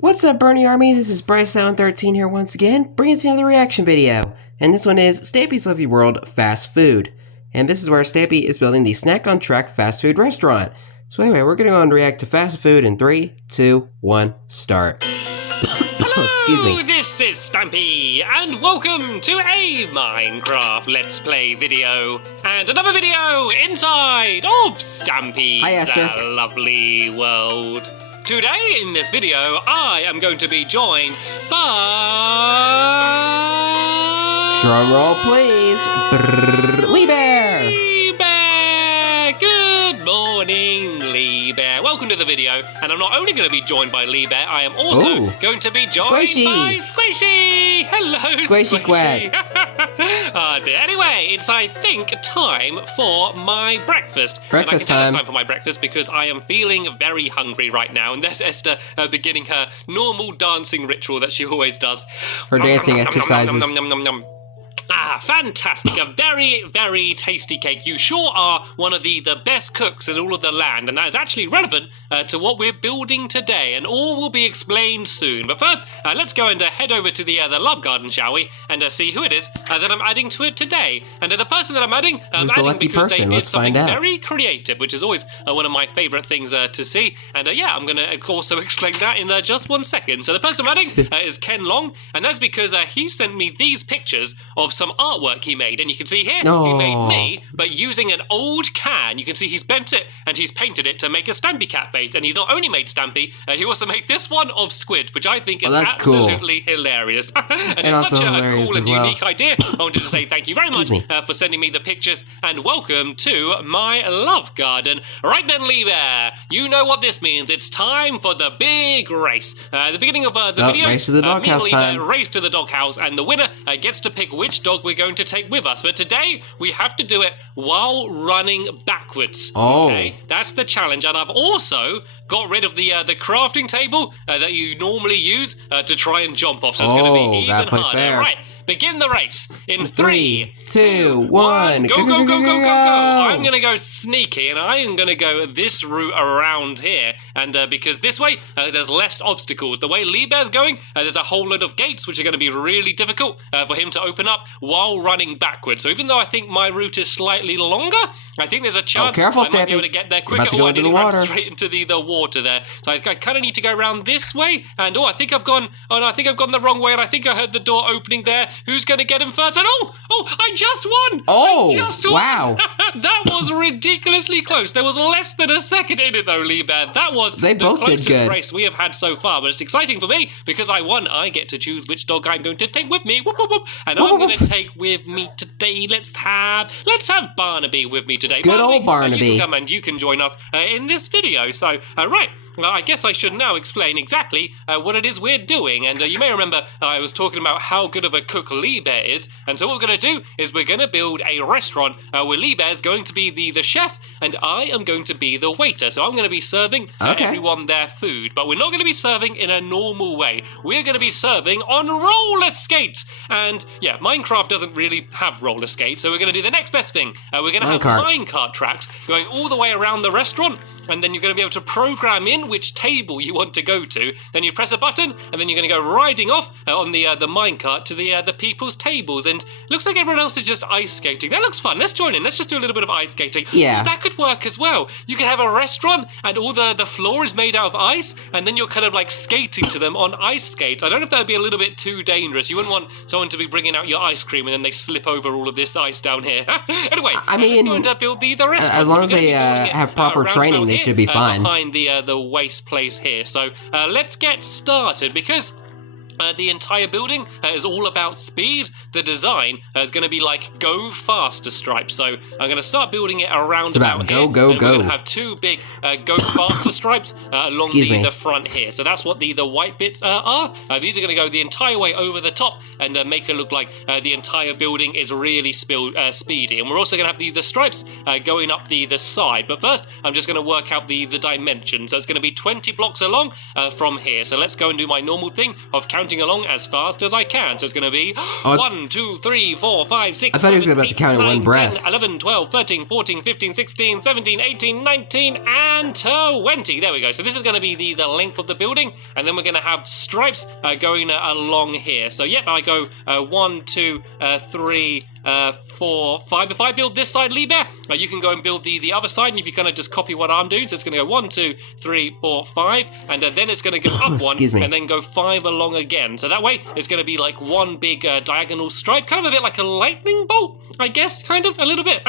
What's up, Bernie Army? This is BryceAllen13 here once again, bringing you another reaction video. And this one is Stampy's Lovely World Fast Food. And this is where Stampy is building the Snack on Track fast food restaurant. So anyway, we're going to go and react to fast food in 3, 2, 1, start. Excuse me. Hello, this is Stampy, and welcome to a Minecraft Let's Play video, and another video inside of Stampy's Lovely World. Today in this video, I am going to be joined by... Drum roll, please. Lee Bear! Lee Bear! Good morning, Lee Bear. Welcome to the video, and I'm not only going to be joined by Lee Bear, I am also going to be joined by Squishy! Hello, Squishy Quack! Oh dear. Anyway, it's, I think, time for my breakfast. Breakfast and I can tell time. it's time for my breakfast because I am feeling very hungry right now, and there's Esther beginning her normal dancing ritual that she always does. Her dancing exercises. Ah, fantastic. A very, very tasty cake. You sure are one of the best cooks in all of the land, and that is actually relevant to what we're building today, and all will be explained soon. But first, let's go and head over to the love garden, shall we, and see who it is that I'm adding to it today. And the person that I'm adding, Who's the lucky because person? they did Let's something find out. very creative, which is always one of my favorite things to see. And yeah, I'm going to also explain that in just 1 second. So the person I'm adding is Ken Long, and that's because he sent me these pictures of some artwork he made, and you can see here he made me, but using an old can. You can see he's bent it and he's painted it to make a Stampy cat face, and he's not only made Stampy, he also made this one of Squid, which I think is absolutely hilarious. and it's such a cool and unique idea. I wanted to say thank you very much for sending me the pictures, and welcome to my love garden. Right then, Lee Bear, you know what this means. It's time for the big race. The beginning of the video, race to the doghouse time. Race to the doghouse, and the winner gets to pick which dog we're going to take with us. But today we have to do it while running backwards. Okay, that's the challenge. And I've also got rid of the crafting table that you normally use to try and jump off. So it's going to be even harder. Fair. Right, begin the race in 3, 2, 1. Go, go, go, go, go, go. I'm going to go sneaky, and I am going to go this route around here. And because this way, there's less obstacles. The way Lee Bear's going, there's a whole load of gates, which are going to be really difficult for him to open up while running backwards. So even though I think my route is slightly longer, I think there's a chance I might be able to get there quicker. I didn't run straight into the water there. So I kind of need to go around this way. And I think I've gone the wrong way, and I think I heard the door opening there. Who's going to get him first? And I just won! I just won! Wow. That was ridiculously close. There was less than a second in it though, Lee Bear. That was the closest race we have had so far. But it's exciting for me because I won. I get to choose which dog I'm going to take with me. Whoop, whoop, whoop. And I'm going to take with me today. Let's have Barnaby with me today. Good old Barnaby. You can come and you can join us in this video. So, right. Well, I guess I should now explain exactly what it is we're doing. And you may remember I was talking about how good of a cook Lee Bear is. And so what we're going to do is we're going to build a restaurant where Lee Bear's going to be the chef and I am going to be the waiter. So I'm going to be serving everyone their food. But we're not going to be serving in a normal way. We're going to be serving on roller skates. And yeah, Minecraft doesn't really have roller skates. So we're going to do the next best thing. We're going to have minecart tracks going all the way around the restaurant. And then you're going to be able to program in which table you want to go to. Then you press a button, and then you're going to go riding off on the minecart to the people's tables. And looks like everyone else is just ice skating. That looks fun. Let's join in. Let's just do a little bit of ice skating. Yeah. That could work as well. You could have a restaurant, and all the floor is made out of ice, and then you're kind of like skating to them on ice skates. I don't know if that would be a little bit too dangerous. You wouldn't want someone to be bringing out your ice cream, and then they slip over all of this ice down here. Anyway, I mean, let's go and build the restaurant. As long as they have proper training, they should be fine. Behind the waste place here. So let's get started because the entire building is all about speed. The design is going to be like go faster stripes. So I'm going to start building it around about go, here. go, and go. We're going to have 2 big go faster stripes along the front here. So that's what the white bits are. These are going to go the entire way over the top and make it look like the entire building is really speedy. And we're also going to have the stripes going up the side. But first, I'm just going to work out the dimensions. So it's going to be 20 blocks along from here. So let's go and do my normal thing of counting counting along as fast as I can. So it's going to be 1, 2, 3, 4, 5, 6, I thought he was 7, about to 8, count in 9, one breath. 10, 11, 12, 13, 14, 15, 16, 17, 18, 19, and 20. There we go. So this is going to be the length of the building, and then we're going to have stripes going along here. So yep, I go 1, 2, 3, 4, 5. If I build this side, Lee Bear, you can go and build the other side, and if you kind of just copy what I'm doing, so it's going to go 1, 2, 3, 4, 5, and then it's going to go up one, and then go 5 along again. So that way, it's going to be like one big diagonal stripe, kind of a bit like a lightning bolt, I guess, kind of, a little bit,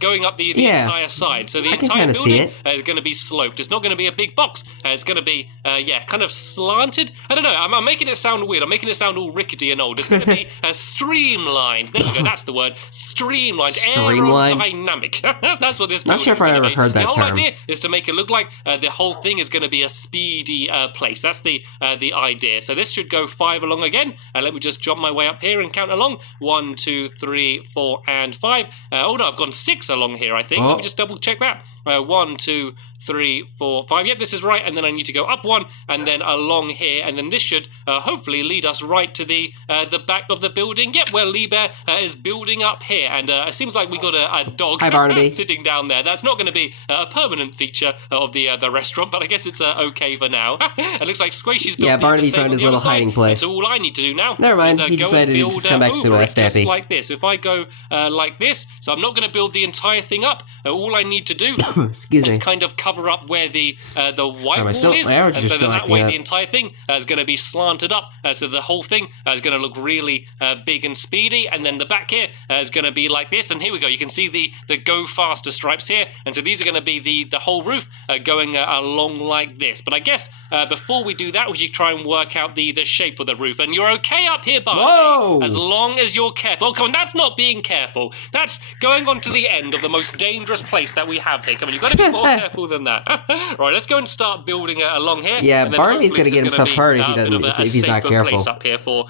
going up the entire side. So the entire building is going to be sloped. It's not going to be a big box. It's going to be, kind of slanted. I don't know, I'm making it sound weird. I'm making it sound all rickety and old. It's going to be streamlined. There we go, that's the word. Streamlined. Aerodynamic. That's what this building Not sure if I ever heard that term. The whole idea is to make it look like the whole thing is going to be a speedy place. That's the idea. So this should go 5 along again. Let me just jump my way up here and count along. 1, 2, 3, 4, and 5. Oh no, I've gone 6 along here, I think. Let me just double check that. 1, 2, 3, 4, 5. Yep, this is right. And then I need to go up 1 and then along here. And then this should hopefully lead us right to the back of the building. Yep, where Lee Bear is building up here. And it seems like we got a dog sitting down there. That's not going to be a permanent feature of the restaurant, but I guess it's okay for now. It looks like Squishy's building. Yeah, Barnaby found his little hiding place. So all I need to do now Never mind, is he decided to just come back to Stampy. Just like this. If I go like this, so I'm not going to build the entire thing up. All I need to do is kind of cover up where the white wall is, and so then that way the entire thing is going to be slanted up, so the whole thing is going to look really big and speedy, and then the back here is going to be like this, and here we go. You can see the go faster stripes here, and so these are going to be the whole roof going along like this. But I guess before we do that, we should try and work out the shape of the roof, and you're okay up here, Barnaby, as long as you're careful. Oh, come on, that's not being careful. That's going on to the end of the most dangerous place that we have here. Come on, you've got to be more careful than that. Right, let's go and start building along here. Yeah, Barnaby's going to get himself hurt if he's not careful. Place up here for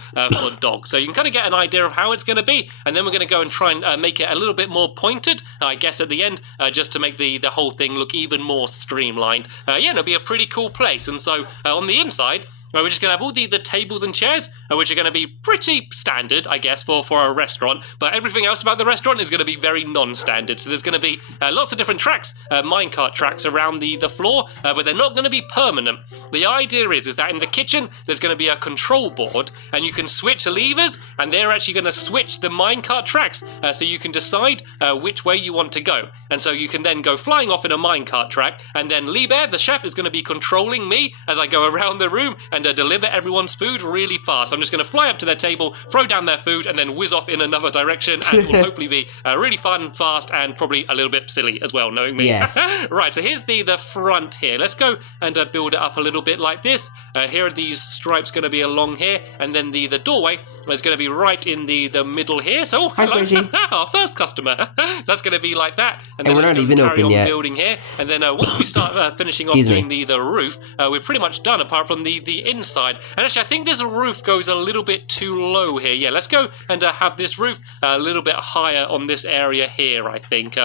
dogs. So you can kind of get an idea of how it's going to be, and then we're going to go and try and make it a little bit more pointed, I guess, at the end, just to make the whole thing look even more streamlined. Yeah, it'll be a pretty cool place. And so on the inside, we're just going to have all the tables and chairs, which are going to be pretty standard, I guess, for a restaurant. But everything else about the restaurant is going to be very non-standard. So there's going to be lots of different tracks, minecart tracks around the floor, but they're not going to be permanent. The idea is that in the kitchen, there's going to be a control board, and you can switch levers, and they're actually going to switch the minecart tracks, so you can decide which way you want to go. And so you can then go flying off in a minecart track, and then Lee Bear, the chef, is going to be controlling me as I go around the room and deliver everyone's food really fast. I'm just going to fly up to their table, throw down their food, and then whiz off in another direction, and it will hopefully be really fun, fast, and probably a little bit silly as well, knowing me. Yes. Right, so here's the front here. Let's go and build it up a little bit like this. Here are these stripes going to be along here, and then the doorway is going to be right in the middle here. So, hello, our first customer. That's going to be like that. And then we're not even open yet. Building here, and then once we start finishing off doing the roof, we're pretty much done apart from the inside. And actually, I think this roof goes a little bit too low here. Yeah, let's go and have this roof a little bit higher on this area here, I think.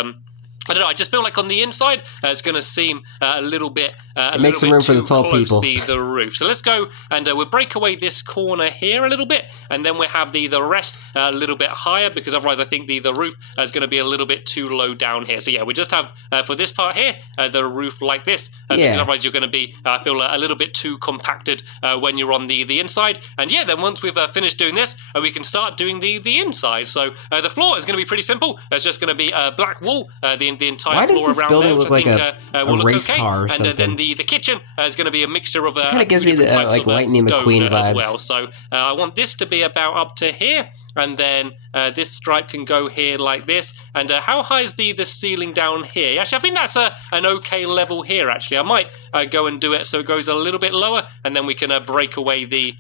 I don't know, I just feel like on the inside, it's going to seem a little bit make some room for the tall people. The roof. So let's go and we'll break away this corner here a little bit, and then we'll have the rest a little bit higher, because otherwise I think the roof is going to be a little bit too low down here. So yeah, we just have, for this part here, the roof like this, because otherwise you're going to be, I feel, a little bit too compacted when you're on the inside. And yeah, then once we've finished doing this, we can start doing the inside. So the floor is going to be pretty simple. It's just going to be a black wall, the entire floor around there. Why does this building look like a race car or something? And then the kitchen is going to be a mixture of kind of gives me the like Lightning McQueen vibes as well. So I want this to be about up to here, and then this stripe can go here like this. And how high is the ceiling down here? Actually, I think that's an okay level here, actually. I might go and do it so it goes a little bit lower, and then we can break away the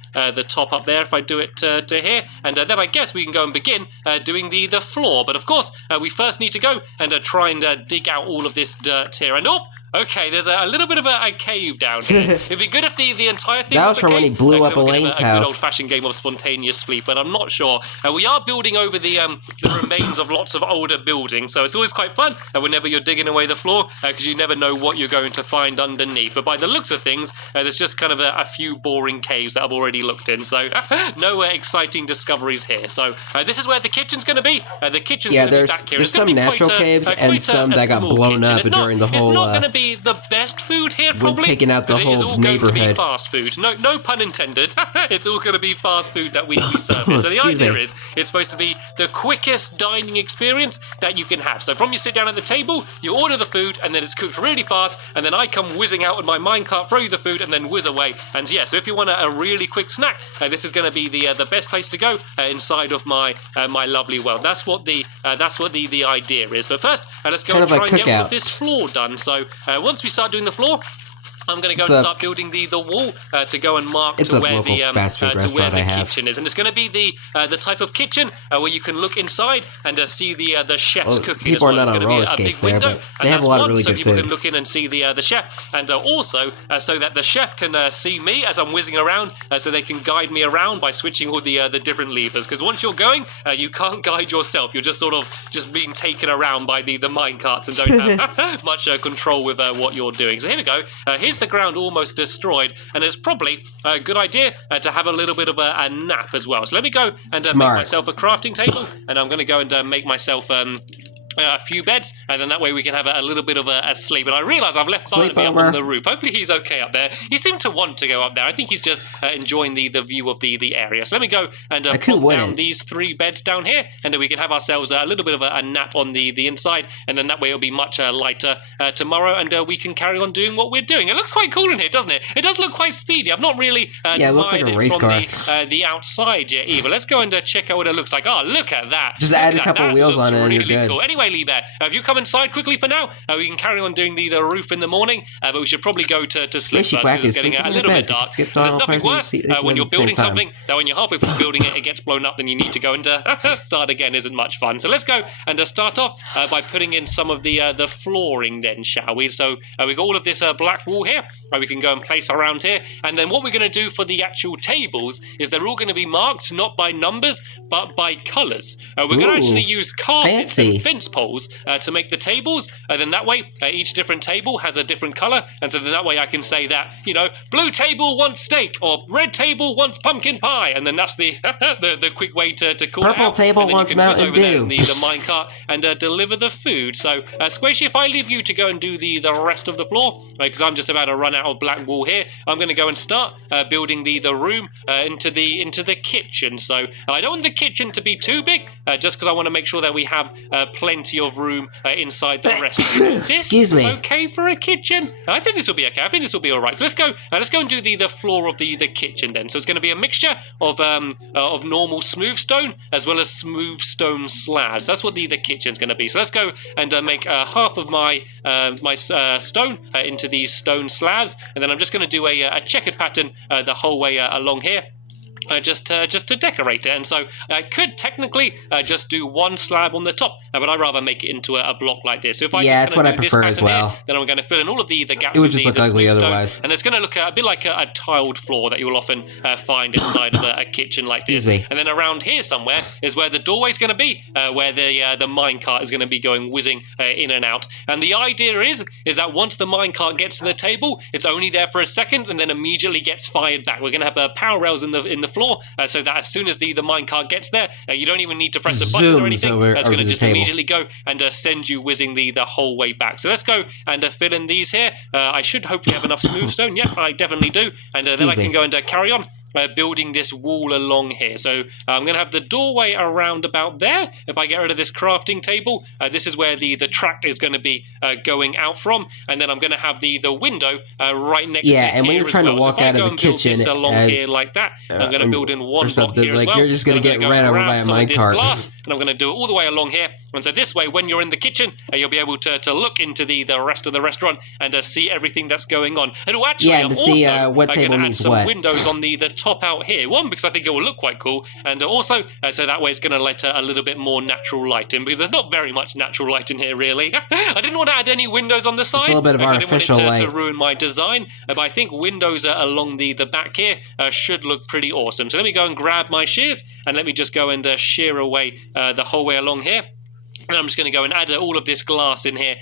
top up there if I do it to here. And then I guess we can go and begin doing the floor. But of course, we first need to go and try and dig out all of this dirt here. And Okay, there's a little bit of a cave down here. It'd be good if the entire thing That was was from a when he cave, blew up 'cause we could have Elaine's a good house. old-fashioned game of spontaneous sleep, but I'm not sure. We are building over the remains of lots of older buildings, so it's always quite fun whenever you're digging away the floor, because you never know what you're going to find underneath. But by the looks of things, there's just kind of a few boring caves that I've already looked in, so no exciting discoveries here. So this is where the kitchen's going to be. The kitchen's going to be back here. There's some natural caves and some that got blown up during the whole. It's not going to be the best food here, probably. When taking out the whole It is all neighborhood. going to be fast food. No pun intended. It's all going to be fast food that we serve here. So the idea is, it's supposed to be the quickest dining experience that you can have. So from you sit down at the table, you order the food, and then it's cooked really fast, and then I come whizzing out with my minecart, throw you the food, and then whiz away. And yeah, so if you want a really quick snack, this is going to be the best place to go inside of my lovely world. That's what the idea is. But first, let's go and try and get all of this floor done. So once we start doing the floor, I'm going to go and start building the wall to go and mark to where the kitchen is, and it's going to be the type of kitchen where you can look inside and see the chef's cooking as well. It's going to be a big window, and that's one, so people can look in and see the chef, and also so that the chef can see me as I'm whizzing around, so they can guide me around by switching all the different levers. Because once you're going, you can't guide yourself. You're just sort of being taken around by the minecarts and don't have much control with what you're doing. So here we go. Here's the ground almost destroyed, and it's probably a good idea to have a little bit of a nap as well. So let me go and make myself a crafting table, and I'm going to go and make myself a few beds, and then that way we can have a little bit of a sleep. And I realise I've left Barnaby up on the roof. Hopefully he's okay up there. He seemed to want to go up there. I think he's just enjoying the view of the area. So let me go and put down these 3 beds down here, and then we can have ourselves a little bit of a nap on the inside, and then that way it'll be much lighter tomorrow, and we can carry on doing what we're doing. It looks quite cool in here, doesn't it? It does look quite speedy. I've not really it looks like a race car. The outside yet either. Let's go and check out what it looks like. Oh, look at that. Just add a couple wheels on it and you're good. Cool. Anyway, Lee Bear, if you come inside quickly for now, we can carry on doing the roof in the morning, but we should probably go to sleep first because it's getting a little bit dark. There's nothing worse when you're building something that when you're halfway through building it, it gets blown up, then you need to go and start again. Isn't much fun. So let's go and start off by putting in some of the flooring then, shall we? So we've got all of this black wool here, we can go and place around here, and then what we're going to do for the actual tables is they're all going to be marked not by numbers but by colours. We're going to actually use carpets and fence poles to make the tables, and then that way each different table has a different colour, and so then that way I can say that, you know, blue table wants steak, or red table wants pumpkin pie, and then that's the the quick way to call it out. Purple table wants Mountain Dew. The minecart and deliver the food. So Squishy, if I leave you to go and do the rest of the floor, because I'm just about to run out of black wool here, I'm going to go and start building the room into the kitchen. So I don't want the kitchen to be too big, just because I want to make sure that we have plenty of room inside the restaurant. Is this okay for a kitchen? I think this will be okay. I think this will be all right. So let's go and do the floor of the kitchen then. So it's going to be a mixture of normal smooth stone as well as smooth stone slabs. That's what the kitchen's going to be. So let's go and make half of my stone into these stone slabs, and then I'm just going to do a checkered pattern the whole way along here. Just to decorate it, and so I could technically just do one slab on the top, but I'd rather make it into a block like this. So if I just do this pattern here, then I'm going to fill in all of the gaps with the smooth stone, and it's going to look a bit like a tiled floor that you will often find inside of a kitchen like this. And then around here somewhere is where the doorway is going to be, where the minecart is going to be going whizzing in and out. And the idea is that once the minecart gets to the table, it's only there for a second and then immediately gets fired back. We're going to have power rails in the floor, so that as soon as the minecart gets there, you don't even need to press a button or anything. It's going to just immediately go and send you whizzing the whole way back. So let's go and fill in these here. I should hopefully have enough smooth stone. Yep, I definitely do. And then I can go and carry on building this wall along here. So I'm going to have the doorway around about there. If I get rid of this crafting table, this is where the track is going to be going out from, and then I'm going to have the window right next to it. And when you're trying to walk out of the kitchen, along here like that, I'm going to build in one block here as well. You're just going to get ran over by a minecart. and I'm going to do it all the way along here. And so this way, when you're in the kitchen, you'll be able to look into the rest of the restaurant and see everything that's going on. And actually, I'm also what table going to add needs some what. windows on the top out here. One, because I think it will look quite cool, and also so that way it's going to let a little bit more natural light in, because there's not very much natural light in here, really. I didn't want to add any windows on the side. It's a little bit of artificial I didn't want light to ruin my design, but I think windows along the back here should look pretty awesome. So let me go and grab my shears, and let me just go and shear away the whole way along here. And I'm just going to go and add all of this glass in here,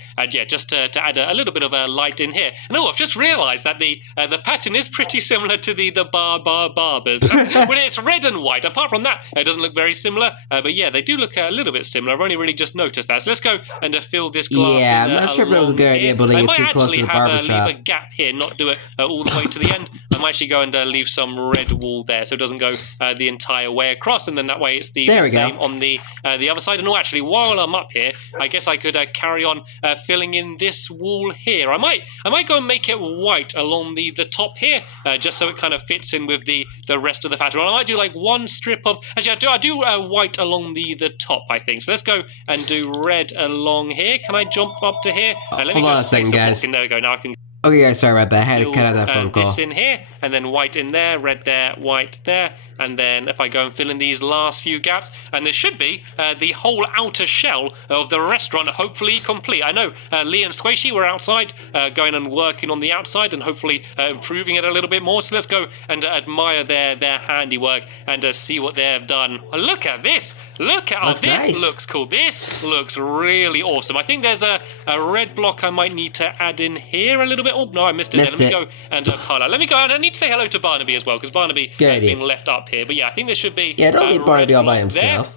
just to add a little bit of light in here. And I've just realised that the pattern is pretty similar to the barbers. When it's red and white. Apart from that, it doesn't look very similar. But yeah, they do look a little bit similar. I've only really just noticed that. So let's go and fill this glass Yeah, in, I'm not sure if it was a good idea building it too close to the barber shop. I might actually leave a gap here, not do it all the way to the end. I might actually go and leave some red wool there, so it doesn't go the entire way across, and then that way it's the same on the other side. And actually, while I'm up here, I guess I could carry on filling in this wall here. I might go and make it white along the top here, just so it kind of fits in with the rest of the pattern. I might do like one strip of, actually I do white along the top, I think. So let's go and do red along here. Can I jump up to here? Let me hold on a second, guys. There we go. Now I can. Okay, guys, sorry about that. I had to cut out that phone call. This in here, and then white in there, red there, white there, and then if I go and fill in these last few gaps, and there should be the whole outer shell of the restaurant hopefully complete. I know Lee and Squishy were outside going and working on the outside and hopefully improving it a little bit more, so let's go and admire their handiwork and see what they've done. Look at this! Look at this! Nice. Looks cool. This looks really awesome. I think there's a red block I might need to add in here a little bit. Oh, no, I missed it. Let me go and highlight. Let me go, and I need to say hello to Barnaby as well, because Barnaby has been left up here. But yeah, I think there should be don't leave Barnaby all by himself.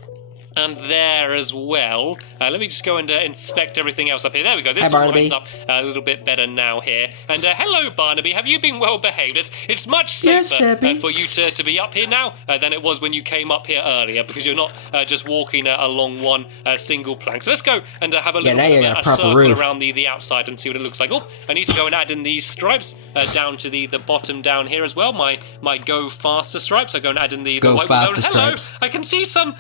And there as well. Let me just go and inspect everything else up here. There we go. This Barnaby. lines up a little bit better now here. And hello, Barnaby. Have you been well behaved? It's much safer for you to be up here now than it was when you came up here earlier, because you're not just walking along one single plank. So let's go and have a little bit of a circle around the outside and see what it looks like. Oh, I need to go and add in these stripes down to the bottom down here as well. My go faster stripes. I go and add in the white one. Hello. I can see some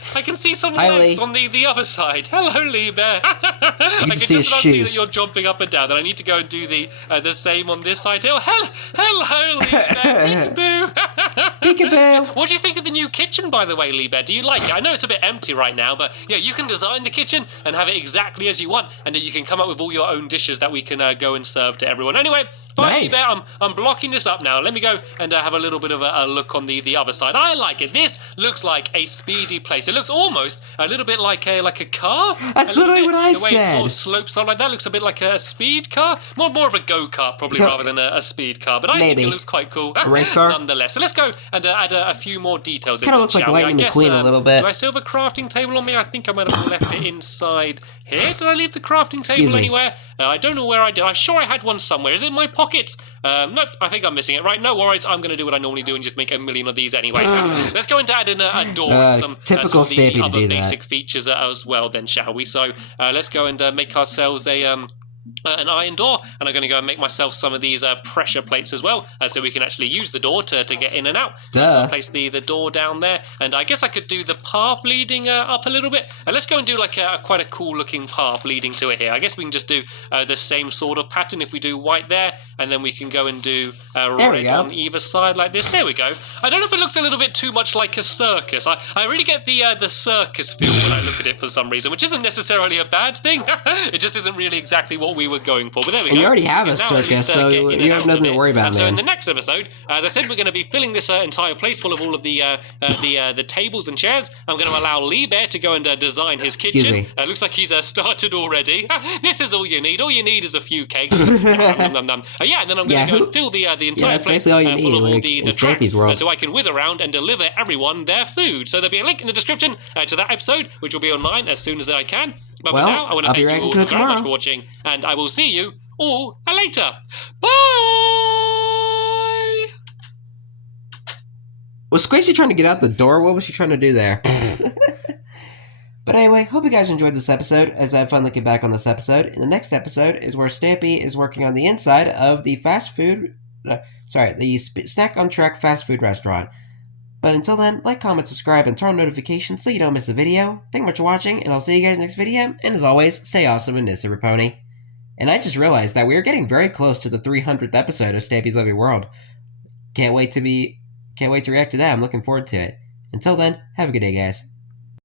legs on the other side. Hello, Lee Bear. I can just about see that you're jumping up and down. Then I need to go and do the same on this side. Oh, hello, Lee Bear. Peekaboo. Peekaboo. What do you think of the new kitchen, by the way, Lee Bear? Do you like it? I know it's a bit empty right now, but yeah, you can design the kitchen and have it exactly as you want, and you can come up with all your own dishes that we can go and serve to everyone. Anyway, bye, Lee Bear. I'm blocking this up now. Let me go and have a little bit of a look on the other side. I like it. This looks like a speedy place. It looks almost a little bit like a car. That's literally what I said. The way it sort of slopes up like that looks a bit like a speed car. More of a go-kart probably rather than a speed car. But I think it looks quite cool. A race car? Nonetheless. So let's go and add a few more details. Kind of looks like Lightning McQueen a little bit. Do I still have a crafting table on me? I think I might have left it inside here. Did I leave the crafting table anywhere? I don't know where I did. I'm sure I had one somewhere. Is it in my pockets? No, I think I'm missing it. Right, no worries. I'm going to do what I normally do and just make a million of these anyway. Let's go and add in a door and some of the other basic features as well then, shall we? So let's go and make ourselves an iron door, and I'm going to go and make myself some of these pressure plates as well, so we can actually use the door to get in and out. So I'll place the door down there, and I guess I could do the path leading up a little bit. Let's go and do like quite a cool looking path leading to it here. I guess we can just do the same sort of pattern if we do white there, and then we can go and do red on either side like this. There we go. I don't know if it looks a little bit too much like a circus. I really get the circus feel when I look at it for some reason, which isn't necessarily a bad thing. It just isn't really exactly what we were going for, but there we go. You already have a circus, so you have nothing to worry about. And so in the next episode, as I said, we're going to be filling this entire place full of all of the tables and chairs. I'm going to allow Lee Bear to go and design his kitchen. Looks like he's started already. This is all you need. All you need is a few cakes. Yeah, and then I'm going to go and fill the entire place full of all the tracks, so I can whiz around and deliver everyone their food. So there'll be a link in the description to that episode, which will be on mine as soon as I can. But for now, I want to thank you all very much for watching, and I will see you all later. Bye! Was Squishy trying to get out the door? What was she trying to do there? But anyway, hope you guys enjoyed this episode, as I had fun looking back on this episode. In the next episode is where Stampy is working on the inside of the the Snack on Track fast food restaurant. But until then, like, comment, subscribe, and turn on notifications so you don't miss a video. Thank you much for watching, and I'll see you guys next video. And as always, stay awesome and Nissa Raponi. And I just realized that we are getting very close to the 300th episode of Stampy's Lovely World. Can't wait to react to that. I'm looking forward to it. Until then, have a good day, guys.